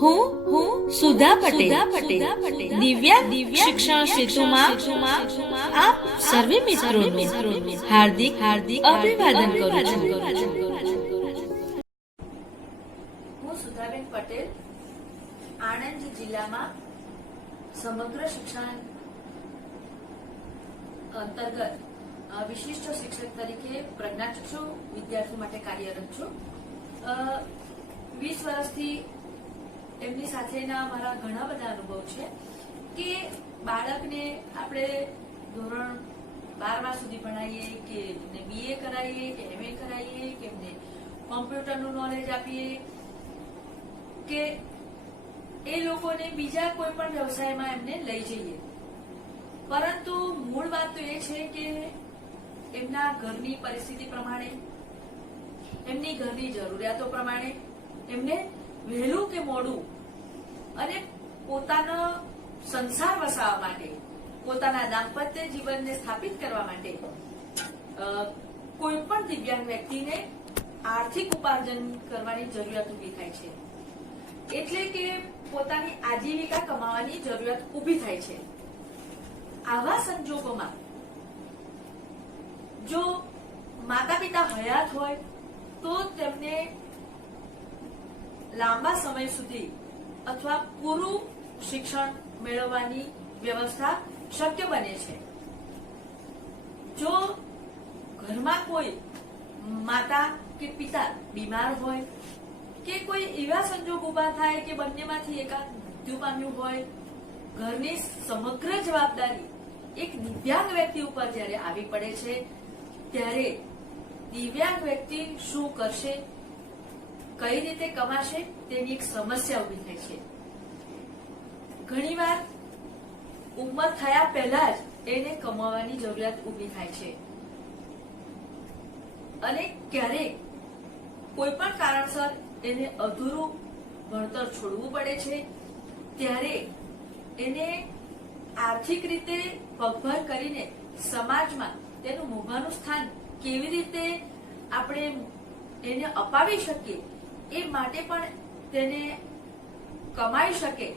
હું સુધા પટેલ દિવ્યા શિક્ષણ સેતુમાં આપ સર્વે મિત્રોનું હાર્દિક અભિવાદન કરું છું। હું સુધાબેન પટેલ આણંદ જિલ્લામાં સમગ્ર શિક્ષણ અંતર્ગત વિશિષ્ટ શિક્ષક તરીકે પ્રજ્ઞાચક્ષુ વિદ્યાર્થીઓ માટે કાર્યરત છું। 20 વર્ષથી એમની સાથેના મારા ઘણા બધા અનુભવ છે કે બાળકને આપણે ધોરણ 12 સુધી ભણાવીએ કે એમને BA કરાવીએ કે MA કરાવીએ કે એમને કોમ્પ્યુટરનું નોલેજ આપીએ કે એ લોકોને બીજા કોઈ પણ વ્યવસાયમાં એમને લઈ જઈએ, પરંતુ મૂળ વાત તો એ છે કે એમના ઘરની પરિસ્થિતિ પ્રમાણે, એમની ઘરની જરૂરિયાતો પ્રમાણે એમને વહેલું કે મોડું અને પોતાનો સંસાર વસાવવા માટે, પોતાના દાંપત્ય જીવનને સ્થાપિત કરવા માટે કોઈ પણ દિવ્યાંગ વ્યક્તિને આર્થિક ઉપાર્જન કરવાની જરૂરિયાત ઊભી થાય છે, એટલે કે પોતાની આજીવિકા કમાવાની જરૂરિયાત ઊભી થાય છે। આવા સંજોગોમાં જો માતા પિતા હયાત હોય તો તેમને લાંબા સમય સુધી અથવા પૂરું શિક્ષણ મેળવવાની વ્યવસ્થા શક્ય બને છે। જો ઘરમાં કોઈ માતા કે પિતા બીમાર હોય કે કોઈ એવા સંજોગ ઉભા થાય કે બંનેમાંથી એકાદ મૃત્યુ પામ્યું હોય, ઘરની સમગ્ર જવાબદારી એક દિવ્યાંગ વ્યક્તિ ઉપર જ્યારે આવી પડે છે ત્યારે દિવ્યાંગ વ્યક્તિ શું કરશે, કઈ રીતે કમાશે તેની એક સમસ્યા ઉભી થાય છે। ઘણીવાર ઉંમર થયા પહેલા જ એને કમાવાની જરૂરિયાત ઉભી થાય છે અને ક્યારેક કોઈ પણ કારણસર એને અધૂરું ભણતર છોડવું પડે છે, ત્યારે એને આર્થિક રીતે પગભર કરીને સમાજમાં તેનું મોભાનું સ્થાન કેવી રીતે આપણે એને અપાવી શકીએ એ માટે પણ તેને કમાઈ શકે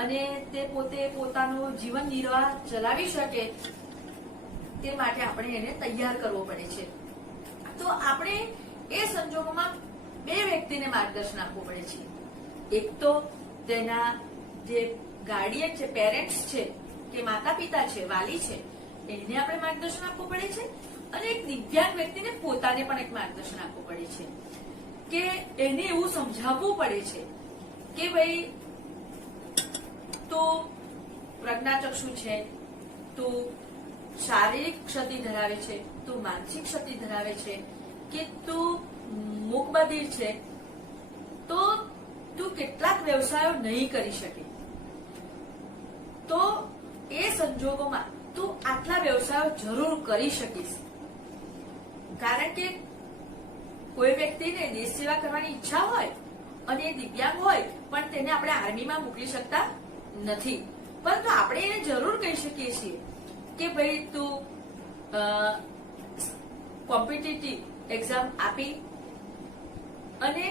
અને તે પોતે પોતાનું જીવન નિર્વાહ ચલાવી શકે તે માટે આપણે એને તૈયાર કરવો પડે છે। તો આપણે એ સંજોગોમાં બે વ્યક્તિને માર્ગદર્શન આપવું પડે છે। એક તો તેના જે ગાર્ડિયન છે, પેરેન્ટ્સ છે કે માતા પિતા છે, વાલી છે, એને આપણે માર્ગદર્શન આપવું પડે છે અને એક દિવ્યાંગ વ્યક્તિને પોતાને પણ એક માર્ગદર્શન આપવું પડે છે કે એને એવું સમજાવવું પડે છે કે ભાઈ તું પ્રજ્ઞાચક્ષુ છે, તું શારીરિક ક્ષતિ ધરાવે છે, તું માનસિક ક્ષતિ ધરાવે છે કે તું મૂકબધિર છે, તો તું કેટલાક વ્યવસાયો નહીં કરી શકે, તો એ સંજોગોમાં તું આટલા વ્યવસાયો જરૂર કરી શકીશ। કારણ કે કોઈ વ્યક્તિને દેશ સેવા કરવાની ઈચ્છા હોય અને એ દિવ્યાંગ હોય પણ તેને આપણે આર્મીમાં મોકલી શકતા નથી, પરંતુ આપણે એને જરૂર કહી શકીએ છીએ કે ભાઈ તું કોમ્પિટિટિવ એક્ઝામ આપી અને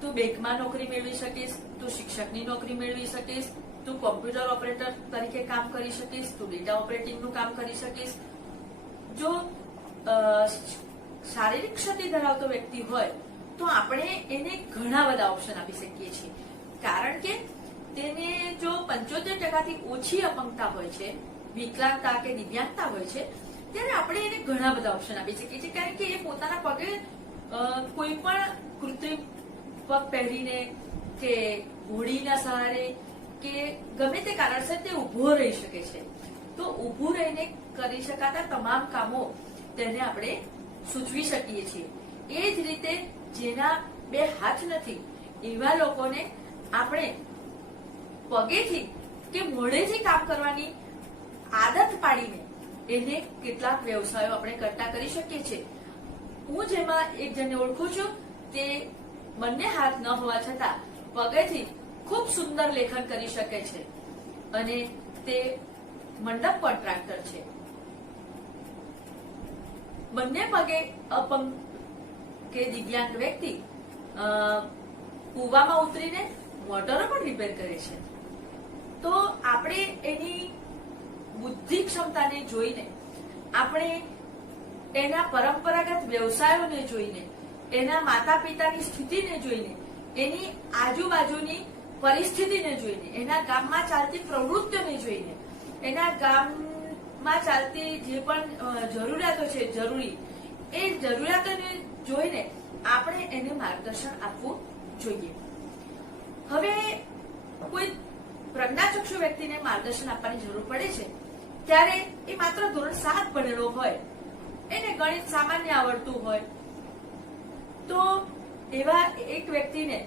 તું બેંકમાં નોકરી મેળવી શકીશ, તું શિક્ષકની નોકરી મેળવી શકીશ, તું કોમ્પ્યુટર ઓપરેટર તરીકે કામ કરી શકીશ, તું ડેટા ઓપરેટિંગનું કામ કરી શકીશ। જો શારીરિક ક્ષતિ ધરાવતો વ્યક્તિ હોય તો આપણે એને ઘણા બધા ઓપ્શન આપી શકીએ છીએ, કારણ કે તેને જો 75% ઓછી અપંગતા હોય છે, વિકલાંગતા કે દિવ્યાંગતા હોય છે, ત્યારે આપણે એને ઘણા બધા ઓપ્શન આપી શકીએ છીએ, કારણ કે એ પોતાના પગે કોઈ પણ કૃત્રિમ પગ પહેરીને કે ઘોડીના સહારે કે ગમે તે કારણસર તે ઉભો રહી શકે છે। તો ઉભું રહીને કરી શકાતા તમામ કામો તેને આપણે સૂચવી શકીએ છીએ। એ જ રીતે જેના બે હાથ નથી એવા લોકોને આપણે પગેથી કે મોઢેથી કામ કરવાની આદત પાડીને એને કેટલાક વ્યવસાયો આપણે કરતા કરી શકીએ છીએ। હું જેમાં એક જણને ઓળખું છું, તે બંને હાથ ન હોવા છતાં પગેથી ખૂબ સુંદર લેખન કરી શકે છે અને તે મંડપ કોન્ટ્રાક્ટર છે। બંને પગે અપંગ કે દિવ્યાંગ વ્યક્તિ કૂવામાં ઉતરીને મોટરો પણ રિપેર કરે છે. તો આપણે એની બુદ્ધિ ક્ષમતાને જોઈને, આપણે એના પરંપરાગત વ્યવસાયોને જોઈને, એના માતા પિતાની સ્થિતિને જોઈને, એની આજુબાજુની પરિસ્થિતિને જોઈને, એના ગામમાં ચાલતી પ્રવૃત્તિઓને જોઈને, એના ગામમાં ચાલતી જે પણ જરૂરિયાતો છે જરૂરી, એ જરૂરિયાતોને જોઈને આપણે એને માર્ગદર્શન આપવું જોઈએ. હવે કોઈ પ્રજ્ઞાચક્ષુ વ્યક્તિને માર્ગદર્શન આપવાની જરૂર પડે છે ત્યારે એ માત્ર ધોરણ 7 ભણેલો હોય, એને ગણિત સામાન્ય આવડતું હોય, તો એવા એક વ્યક્તિને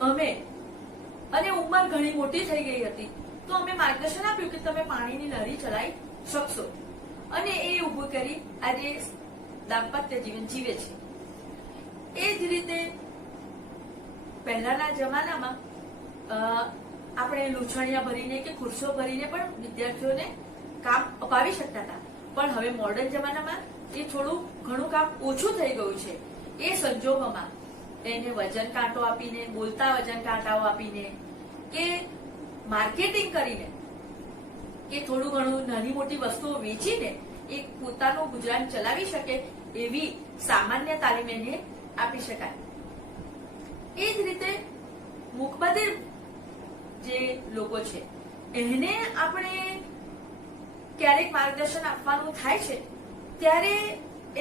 અમે, અને ઉંમર ઘણી મોટી થઈ ગઈ હતી, તો અમે માર્ગદર્શન આપ્યું કે તમે પાણીની લારી ચલાવી શકશો, અને એ ઉભું કરી આજે દાંપત્ય જીવન જીવે છે. એ જ રીતે પહેલાના જમાનામાં આપણે લૂછણિયા ભરીને કે ખુરશો ભરીને પણ વિદ્યાર્થીઓને કામ અપાવી શકતા હતા, પણ હવે મોડર્ન જમાનામાં એ થોડું ઘણું કામ ઓછું થઈ ગયું છે. એ સંજોગોમાં એને વજન કાંટો આપીને, બોલતા વજન કાંટાઓ આપીને, કે માર્કેટિંગ કરીને, કે થોડું ઘણું નાની મોટી વસ્તુઓ વેચીને એ પોતાનું ગુજરાન ચલાવી શકે એવી સામાન્ય તાલીમ એને આપી શકાય. એ જ રીતે મૂકબધિર જે લોકો છે એને આપણે ક્યારેક માર્ગદર્શન આપવાનું થાય છે ત્યારે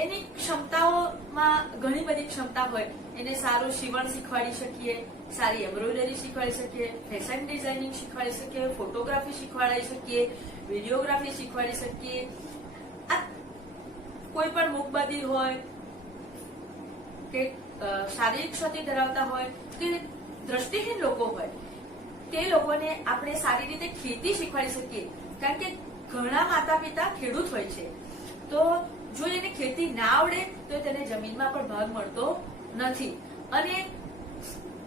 એની ક્ષમતાઓમાં ઘણી બધી ક્ષમતા હોય. એને સારું સીવણ શીખવાડી શકીએ, સારી એમ્બ્રોઇડરી શીખવાડી શકીએ, ફેશન ડિઝાઇનિંગ શીખવાડી શકીએ, ફોટોગ્રાફી શીખવાડી શકીએ, વિડીયોગ્રાફી શીખવાડી શકીએ. આ કોઈ પણ મૂકબધિર હોય કે શારીરિક ક્ષતિ ધરાવતા હોય કે દ્રષ્ટિહીન લોકો હોય, તે લોકોને આપણે સારી રીતે ખેતી શીખવાડી શકીએ. કારણ કે ઘણા માતા પિતા ખેડૂત હોય છે, તો જો એને ખેતી ના આવડે તો તેને જમીનમાં પણ ભાગ મળતો નથી. અને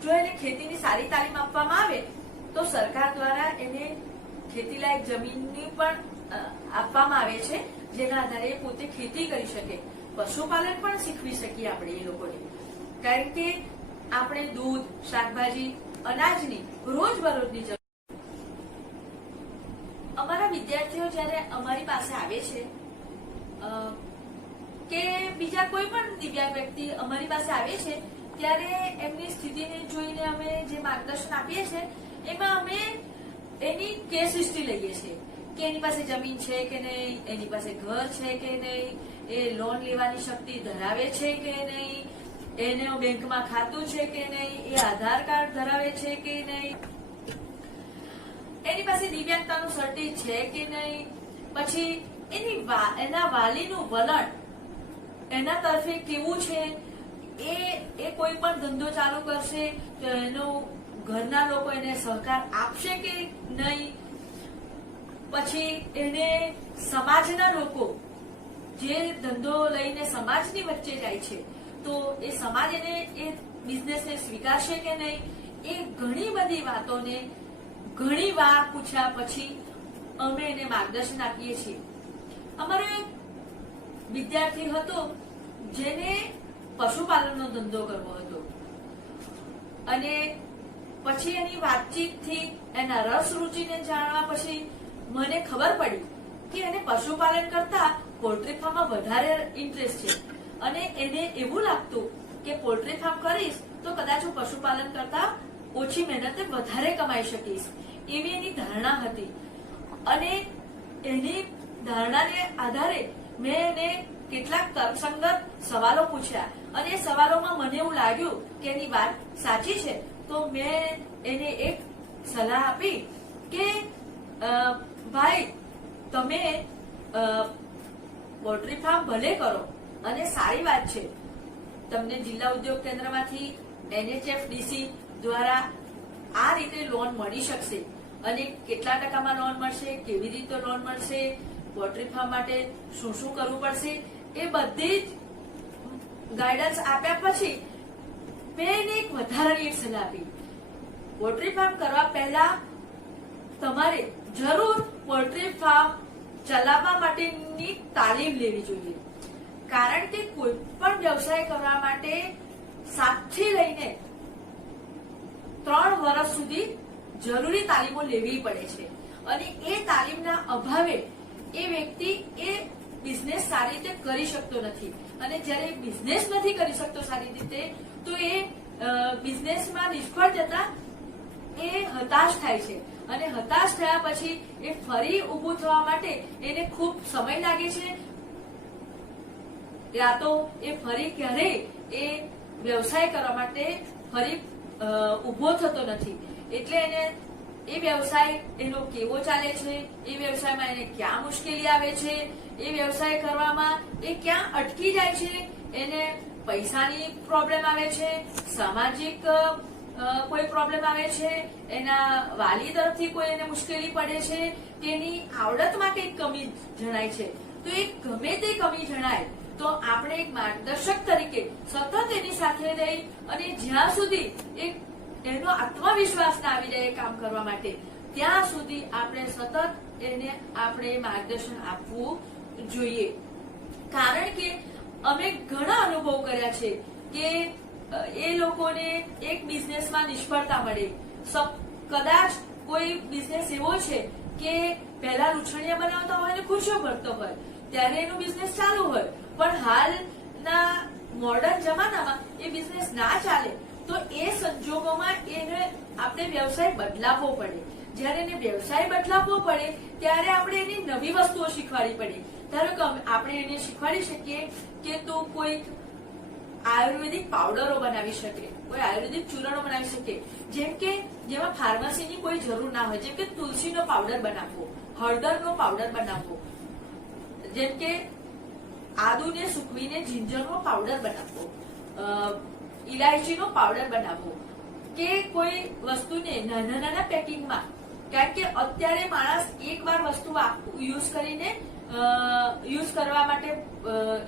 જો એને ખેતીની સારી તાલીમ આપવામાં આવે તો સરકાર દ્વારા એને ખેતીલાયક જમીનની પણ આપવામાં આવે છે, જેના આધારે એ પોતે ખેતી કરી શકે. પશુપાલન પણ શીખવી શકીએ આપણે એ લોકોને, કારણ કે આપણે દૂધ, શાકભાજી, અનાજની રોજબરોજની જરૂર. અમારા વિદ્યાર્થીઓ જયારે અમારી પાસે આવે છે કે બીજા કોઈ પણ દિવ્યાંગ વ્યક્તિ અમારી પાસે આવે છે, ત્યારે એમની સ્થિતિને જોઈને અમે જે માર્ગદર્શન આપીએ છીએ એમાં અમે એની કેસ હિસ્ટ્રી લઈએ છીએ કે એની પાસે જમીન છે કે નહીં, એની પાસે ઘર છે કે નહીં, એ લોન લેવાની શક્તિ ધરાવે છે કે નહીં, એને બેંકમાં ખાતું છે કે નહીં, એ આધાર કાર્ડ ધરાવે છે કે નહીં, એની પાસે દિવ્યાંગતાનું સર્ટી છે કે નહીં, પછી એના વાલીનું વલણ એના તરફે કેવું છે, એ કોઈ પણ ધંધો ચાલુ કરશે તો એનો ઘરના લોકો એને સહકાર આપશે કે નહીં, પછી એને સમાજના લોકો જે ધંધો લઈને સમાજની વચ્ચે જાય છે તો એ સમાજ એને એ બિઝનેસને સ્વીકારશે કે નહીં. એ ઘણી બધી વાતોને ઘણી વાર પૂછ્યા પછી અમે એને માર્ગદર્શન આપીએ છીએ. અમારો એક વિદ્યાર્થી હતો જેને પશુપાલનનો ધંધો કરવો હતો, અને પછી એની વાતચીતથી એના રસ રુચિને જાણવા પછી મને ખબર પડી કે એને પશુપાલન કરતા પોલ્ટ્રી ફાર્મમાં વધારે ઇન્ટરેસ્ટ છે, અને એને એવું લાગતું કે પોલ્ટ્રી ફાર્મ કરીશ તો કદાચ હું પશુપાલન કરતા ઓછી મહેનતે વધારે કમાઈ શકીશ, એવી એની ધારણા હતી. અને એની ધારણાને આધારે મેં એને કેટલાક તર્કસંગત સવાલો પૂછ્યા, અને એ સવાલોમાં મને એવું લાગ્યું કે એની વાત સાચી છે, તો મેં એને એક સલાહ આપી કે ભાઈ તમે પોલ્ટ્રી ફાર્મ ભલે કરો અને સારી વાત છે, તમને જિલ્લા ઉદ્યોગ કેન્દ્રમાંથી NHFDC દ્વારા આ રીતે લોન મળી શકશે, અને કેટલા ટકામાં લોન મળશે, કેવી રીતે લોન મળશે, પોલ્ટ્રી ફાર્મ માટે શું શું કરવું પડશે, એ બધી જ ગાઈડન્સ આપ્યા પછી મેં એને એક વધારાની એક સલાહ આપી. પોલ્ટ્રી ફાર્મ કરવા પહેલા તમારે જરૂર પોલ્ટ્રી ફાર્મ ચલાવવા માટેની તાલીમ લેવી જોઈએ, કારણ કે કોઈ પણ વ્યવસાય કરવા માટે 7 થી લઈને 3 વર્ષ સુધી જરૂરી તાલીમો લેવી પડે છે અને એ તાલીમના અભાવે એ વ્યક્તિ એ બિઝનેસ સારી રીતે કરી શકતો નથી અને જ્યારે બિઝનેસ નથી કરી શકતો સારી રીતે તો એ બિઝનેસમાં નિષ્ફળ જતા એ હતાશ થાય છે અને હતાશ થયા પછી એ ફરી ઊભું થવા માટે એને ખૂબ સમય લાગે છે, યા તો એ ફરી ક્યારેય એ વ્યવસાય કરવા માટે ફરી ઊભો થતો નથી. એટલે એને એ વ્યવસાય એનો કેવો ચાલે છે, એ વ્યવસાયમાં એને ક્યાં મુશ્કેલી આવે છે, એ વ્યવસાય કરવામાં એ ક્યાં અટકી જાય છે, એને પૈસાની પ્રોબ્લેમ આવે છે, સામાજિક કોઈ પ્રોબ્લેમ આવે છે, એના વાલી તરફથી કોઈ એને મુશ્કેલી પડે છે, તેની આવડતમાં કંઈક કમી જણાય છે. તો એ ગમે તે કમી જણાય તો આપણે એક માર્ગદર્શક તરીકે સતત એની સાથે રહી અને જ્યાં સુધી એનો આત્મવિશ્વાસ ના આવી જાય કામ કરવા માટે ત્યાં સુધી આપણે સતત એને આપણે માર્ગદર્શન આપવું જોઈએ. કારણ કે અમે ઘણા અનુભવ કર્યા છે કે એ લોકોને એક બિઝનેસમાં નિષ્ફળતા મળે. કદાચ કોઈ બિઝનેસ એવો છે કે પહેલા રૂછણીયા બનાવતા હોય અને ખુરશીઓ ભરતો હોય ત્યારે એનું બિઝનેસ ચાલુ હોય, પણ હાલના મોડર્ન જમાનામાં એ બિઝનેસ ના ચાલે તો એ સંજોગોમાં એને આપણે વ્યવસાય બદલાવવો પડે. જયારે એને વ્યવસાય બદલાવવો પડે ત્યારે આપણે એની નવી વસ્તુઓ શીખવાડવી પડે. ધારો કે આપણે એને શીખવાડી શકીએ કે તું કોઈ આયુર્વેદિક પાવડરો બનાવી શકે, કોઈ આયુર્વેદિક ચૂરણો બનાવી શકે, જેમ કે જેમાં ફાર્મસીની કોઈ જરૂર ના હોય, જેમ કે તુલસીનો પાવડર બનાવવો, હળદરનો પાવડર બનાવવો, જેમ કે આદુને સૂકવીને જિંજરનો પાવડર બનાવવો, ઇલાયચીનો પાવડર બનાવવો, કે કોઈ વસ્તુને નાના નાના પેકિંગમાં. કારણ કે અત્યારે માણસ એક વાર વસ્તુ યુઝ કરીને યુઝ કરવા માટે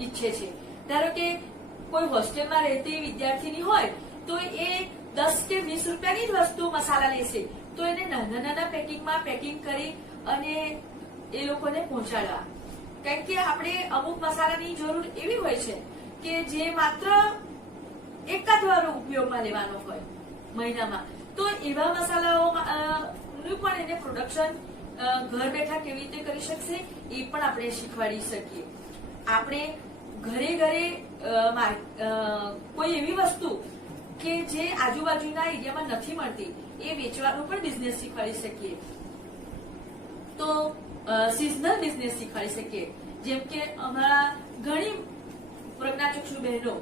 ઈચ્છે છે. ધારો કે કોઈ હોસ્ટેલમાં રહેતી વિદ્યાર્થીની હોય તો એ 10 કે 20 રૂપિયાની જ વસ્તુ મસાલા લેશે તો એને નાના નાના પેકિંગમાં પેકિંગ કરી અને એ લોકોને પહોંચાડવા. કારણ કે આપણે અમુક મસાલાની જરૂર એવી હોય છે કે જે માત્ર એકાદ વાર ઉપયોગમાં લેવાનો હોય મહિનામાં, તો એવા મસાલાઓ પણ એને પ્રોડક્શન ઘર બેઠા કેવી રીતે કરી શકશે એ પણ આપણે શીખવાડી શકીએ. આપણે ઘરે ઘરે કોઈ એવી વસ્તુ કે જે આજુબાજુના એરિયામાં નથી મળતી એ વેચવાનું પણ બિઝનેસ શીખવાડી શકીએ. તો સિઝનલ બિઝનેસ શીખવાડી શકીએ. જેમ કે અમારા ઘણી પ્રજ્ઞાચક્ષુ બહેનો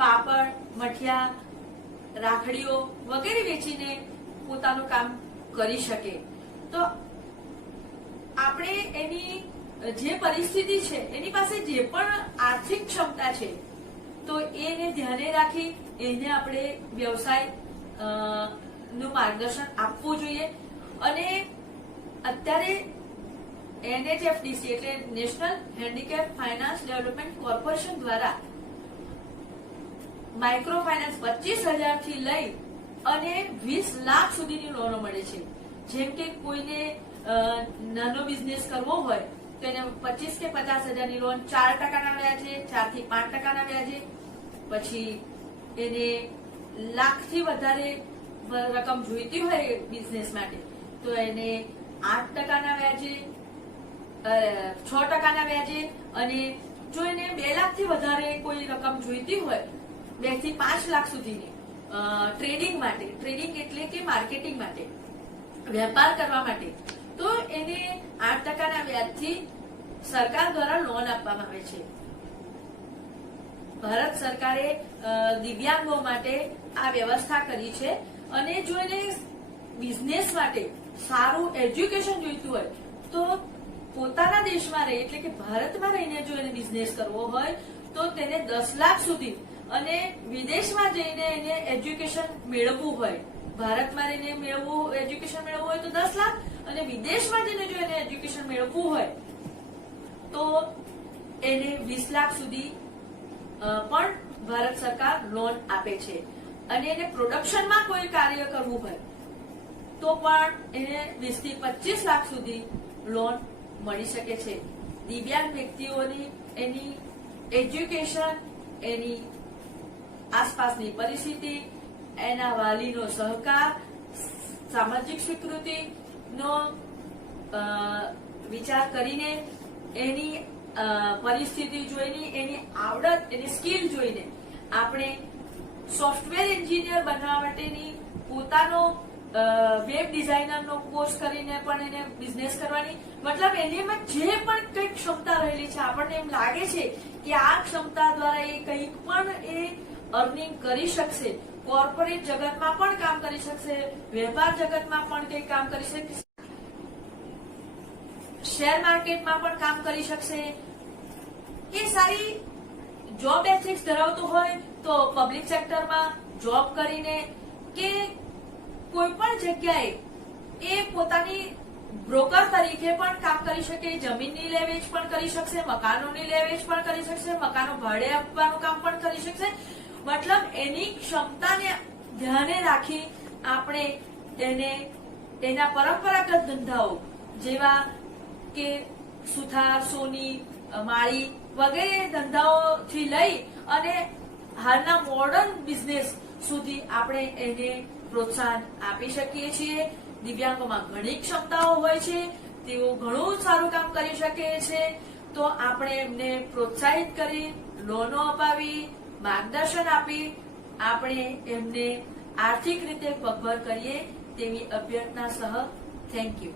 પાપડ, મઠિયા, રાખડીઓ વગેરે વેચીને પોતાનું કામ કરી શકે. તો આપણે એની જે પરિસ્થિતિ છે એની પાસે જે પણ આર્થિક ક્ષમતા છે તો એને ધ્યાને રાખી એને આપણે વ્યવસાય નું માર્ગદર્શન આપવું જોઈએ. અને અત્યારે NHFDC એટલે national handicap finance development corporation દ્વારા માઇક્રો ફાઇનાન્સ 25,000 થી લઈ અને 20 લાખ સુધીની લોનો મળે છે. જેમ કે કોઈને નાનો બિઝનેસ કરવો હોય તો એને 25 કે 50,000 ની લોન 4% વ્યાજે, 4 થી 5% વ્યાજે. પછી એને લાખથી વધારે રકમ જોઈતી હોય બિઝનેસ માટે તો એને 8% વ્યાજે, 6% વ્યાજે. અને જો એને 2 લાખથી વધારે કોઈ રકમ જોઈતી હોય 2 થી 5 લાખ સુધીની ટ્રેડિંગ માટે, ટ્રેડિંગ એટલે કે માર્કેટિંગ માટે, વેપાર કરવા માટે, તો એને 8% વ્યાજથી સરકાર દ્વારા લોન આપવામાં આવે છે. ભારત સરકારે દિવ્યાંગો માટે આ વ્યવસ્થા કરી છે. અને જો એને બિઝનેસ માટે સારું એજ્યુકેશન જોઈતું હોય તો પોતાના દેશમાં રહી એટલે કે ભારતમાં રહીને જો એને બિઝનેસ કરવો હોય તો તેને 10 લાખ સુધી, અને વિદેશમાં જઈને એને એજ્યુકેશન મેળવવું હોય, ભારતમાં રહીને એજ્યુકેશન મેળવવું હોય તો 10 લાખ, અને વિદેશમાં જઈને જો એને એજ્યુકેશન મેળવવું હોય તો એને 20 લાખ સુધી પણ ભારત સરકાર લોન આપે છે. અને એને પ્રોડક્શનમાં કોઈ કાર્ય કરવું હોય તો પણ એને 20 થી 25 લાખ સુધી લોન મળી શકે છે. દિવ્યાંગ વ્યક્તિઓની એની એજ્યુકેશન, એની આસપાસની પરિસ્થિતિ, એના વાલીનો સહકાર સામાજિક સ્વીકૃતિનો વિચાર કરીને એની પરિસ્થિતિ જોઈને, એની આવડત, એની સ્કિલ જોઈને આપણે સોફ્ટવેર એન્જિનિયર બનવા માટેની પોતાનો વેબ ડિઝાઇનરનો કોર્સ કરીને પણ એને બિઝનેસ કરવાની, મતલબ એનીમાં જે પણ કંઈક ક્ષમતા રહેલી છે, આપણને એમ લાગે છે કે આ ક્ષમતા દ્વારા એ કંઈક પણ એ અર્નિંગ કરી શકશે, કોર્પોરેટ જગતમાં પણ કામ કરી શકશે, વેપાર જગતમાં પણ કંઈક કામ કરી શકશે, શેર માર્કેટમાં પણ કામ કરી શકશે, એ સારી જોબ એથિક્સ ધરાવતો હોય તો પબ્લિક સેક્ટરમાં જોબ કરીને કે કોઈ પણ જગ્યાએ એ પોતાની બ્રોકર તરીકે પણ કામ કરી શકે, જમીનની લે વેચ પણ કરી શકશે, મકાનોની લે વેચ પણ કરી શકશે, મકાનો ભાડે આપવાનું કામ પણ કરી શકશે. મતલબ એની ક્ષમતાને ધ્યાને રાખી આપણે એને એના પરંપરાગત ધંધાઓ જેવા કે સુથાર, સોની, માળી વગેરે ધંધાઓથી લઈ અને હાલના મોડર્ન બિઝનેસ સુધી આપણે એને પ્રોત્સાહન આપી શકીએ છીએ. દિવ્યાંગોમાં ઘણી ક્ષમતાઓ હોય છે, તેઓ ઘણું સારું કામ કરી શકે છે, તો આપણે એમને પ્રોત્સાહિત કરી, લોનો અપાવી, માર્ગદર્શન આપી આપણે એમને આર્થિક રીતે પગભર કરીએ તેવી અભ્યર્થના સહ. Thank you.